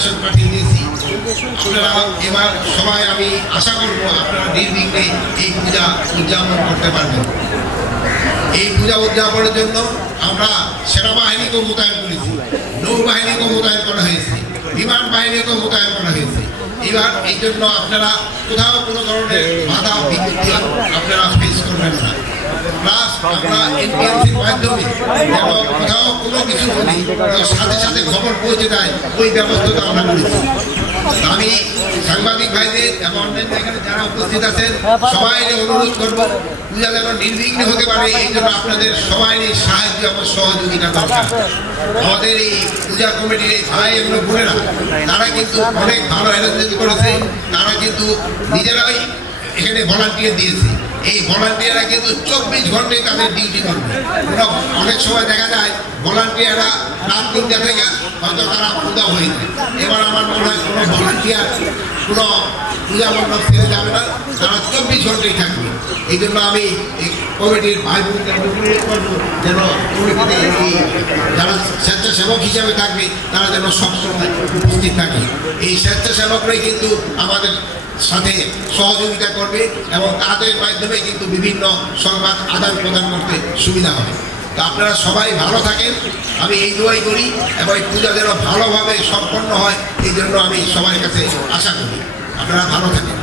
Instruction পাঠিয়ে দিয়েছি। আপনারা এবার সবাই আমি আশা করবো আপনারা নির্বিঘ্নে এই পূজা উদযাপন করতে পারবেন। এই পূজা উদযাপনের জন্য আমরা সেনাবাহিনীকেও মোতায়েন করেছি, নৌবাহিনীকেও মোতায়েন করা হয়েছে, বিমান বাহিনীকেও মোতায়েন করা হয়েছে। এবার এই জন্য আপনারা কোথাও কোনো ধরনের বাধা বিপত্তি আপনারা ফেস করবেন না। প্লাস আমরা এনপিএসির মাধ্যমে যেন কোথাও কোনো কিছু হলে সাথে সাথে খবর পৌঁছে দেয়, ওই ব্যবস্থাটা আমরা করেছি। আমি সাংবাদিক ভাইদের এবং অন্যান্য এখানে যারা উপস্থিত আছেন সবাই অনুরোধ করবো পূজা যেন নির্বিঘ্ন হতে পারে, এই জন্য আপনাদের সবাই সাহায্য এবং সহযোগিতা দরকার। আমাদের এই পূজা কমিটির এই ভাই এবং বোনেরা তারা কিন্তু অনেক ভালো অ্যারেঞ্জমেন্ট করেছে, তারা কিন্তু নিজেরাই এখানে ভলান্টিয়ার দিয়েছে। এই ভলান্টিয়াররা কিন্তু 24 ঘন্টায় তাদের ডিউটি করবে। অনেক সময় দেখা যায় ভলান্টিয়াররা রাত 3টা থেকে হয়তো তারা পূজা হয়ে যায়। এবার আমার মনে হয় কোনো ভলান্টিয়ার কোনো পূজা মণ্ডপ ছেড়ে যাবে না, তারা 24 ঘন্টায় থাকবে। এই জন্য আমি এই কমিটির ভাই বোনদের অনুরোধ করবো যেন কমিটিতে এই যারা স্বেচ্ছাসেবক হিসাবে থাকবে তারা যেন সবসময় উপস্থিত থাকে। এই স্বেচ্ছাসেবকরাই কিন্তু আমাদের সাথে সহযোগিতা করবে এবং তাদের মাধ্যমে কিন্তু বিভিন্ন সংবাদ আদান প্রদান করতে সুবিধা হবে। তো আপনারা সবাই ভালো থাকেন, আমি এই দোয়াই করি এবং এই পূজা যেন ভালোভাবে সম্পন্ন হয় এই জন্য আমি সবার কাছে আশা করি। আপনারা ভালো থাকেন।